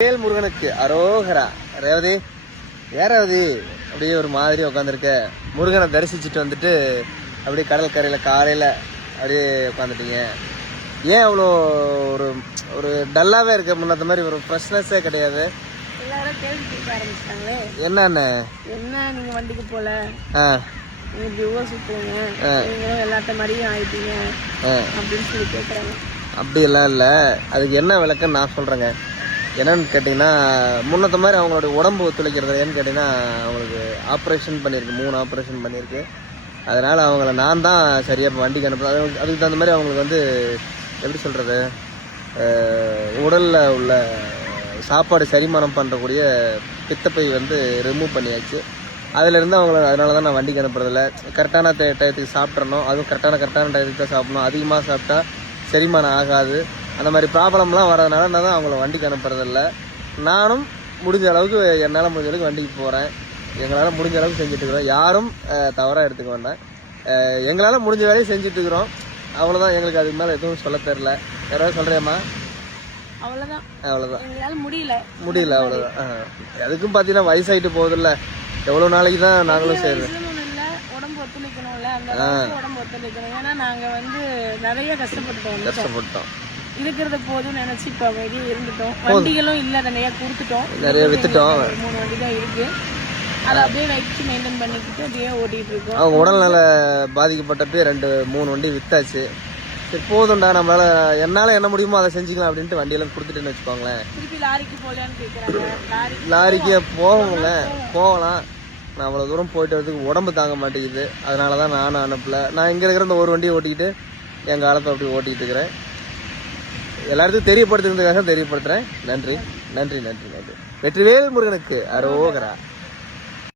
வேல் முருகனுக்கு அரோகரா. ரேவதி ஏன் ரேவதி அப்படியே ஒரு மாதிரி உட்காந்துருக்க முருகனை தரிசிச்சுட்டு வந்துட்டு அப்படியே கடற்கரையில் காலையில் அப்படியே உட்காந்துட்டீங்க ஏன் அவ்வளோ ஒரு ஒரு டல்லாகவே இருக்க? முன்னத்த மாதிரி ஒரு ஃப்ரெஷ்னஸே கிடையாது. என்னண்ணே என்ன நீங்க வண்டிக்கு போல? ஆ. இப்படி ஊர் சுத்துறீங்க நீங்களும் எல்லாத்த மாதிரியும் ஆயிட்டீங்க. அப்படின்னு சொல்லி கேட்குறாங்க அப்படியெல்லாம் இல்லை. அதுக்கு என்ன விளக்கம்னு நான் சொல்கிறேங்க என்னன்னு கேட்டிங்கன்னா முன்னத்த மாதிரி அவங்களோட உடம்பு ஒத்துழைக்கிறது ஏன்னு கேட்டிங்கன்னா அவங்களுக்கு ஆப்ரேஷன் பண்ணியிருக்கு மூணு ஆப்ரேஷன் பண்ணியிருக்கு. அதனால் அவங்கள நான் தான் சரியாக வண்டிக்கு அனுப்புறேன். அதுக்கு தகுந்த மாதிரி அவங்களுக்கு வந்து எப்படி சொல்கிறது உடலில் உள்ள சாப்பாடு செரிமானம் பண்ணுறக்கூடிய பித்தப்பை வந்து ரிமூவ் பண்ணியாச்சு. அதுலேருந்து அவங்கள அதனால தான் நான் வண்டிக்கு அனுப்புறதில்ல கரெக்டான டயத்துக்கு சாப்பிட்றணும் அதுவும் கரெக்டான கரெக்டான டயத்துக்கு தான் சாப்பிடணும். அதிகமாக சாப்பிட்டா செரிமானம் ஆகாது. அந்த மாதிரி ப்ராப்ளம்லாம் வரதுனால நான் தான் அவங்கள வண்டிக்கு அனுப்புறதில்ல. நானும் முடிஞ்ச அளவுக்கு என்னால் முடிஞ்ச அளவுக்கு வண்டிக்கு போகிறேன் எங்களால் முடிஞ்ச அளவுக்கு செஞ்சுட்டு இருக்கிறோம். யாரும் தவறாக எடுத்துக்க வேண்டாம். எங்களால் முடிஞ்ச வேலையை செஞ்சுட்டு இருக்கிறோம். அவ்வளோதான் எங்களுக்கு அதுக்கு மேலே எதுவும் சொல்ல தெரில யாராவது சொல்கிறியாம்மா அவ்வளவுதான். அவ்வளோதான் எங்களால முடியல. முடியல அவ்வளோதான். அதுக்கும் பார்த்தீங்கன்னா வயசாயிட்டு போகுதுல்ல. எவ்வளோ நாளைக்கு தான் நாங்களும் இல்ல. உடம்பு ஒத்துழைக்கணும்ல. அந்த அளவுக்கு உடம்பு ஒத்துழைக்கணும். ஏன்னா நாங்க வந்து நிறைய கஷ்டப்பட்டுட்டோம். கஷ்டப்பட்டோம் இருக்கிறது போதும் நினைச்சு இப்ப வெளியே இருந்துட்டோம். வண்டிகளும் இல்ல நிறைய கொடுத்துட்டோம். நிறைய வித்துட்டோம். மூணு வண்டி தான் இருக்கு. அதை அப்படியே வச்சு மெயின்டைன் பண்ணிக்கிட்டு அப்படியே ஓட்டிட்டு இருக்கோம். அவங்க உடல்நல பாதிக்கப்பட்டப்பே ரெண்டு மூணு வண்டி வித்தாச்சு. சரி போதும்டா நம்மளால என்னால் என்ன முடியுமோ அதை செஞ்சுக்கலாம் அப்படின்ட்டு வண்டியெல்லாம் கொடுத்துட்டேன்னு வச்சுக்கோங்களேன். திருப்பி லாரிக்கு போகலான்னு லாரிக்கே போவோங்க போகலாம். நான் அவ்வளோ தூரம் போயிட்டு வரதுக்கு உடம்பு தாங்க மாட்டேங்குது. அதனால தான் நானும் அனுப்பல. நான் இங்கே இருக்கிற இந்த ஒரு வண்டியை ஓட்டிக்கிட்டு என் காலத்தை அப்படி ஓட்டிகிட்டு இருக்கிறேன். எல்லாருக்கும் தெரியப்படுத்துறதுக்காக தெரியப்படுத்துகிறேன் நன்றி நன்றி நன்றி நன்றி. வெற்றிவேல் முருகனுக்கு அரோகரா.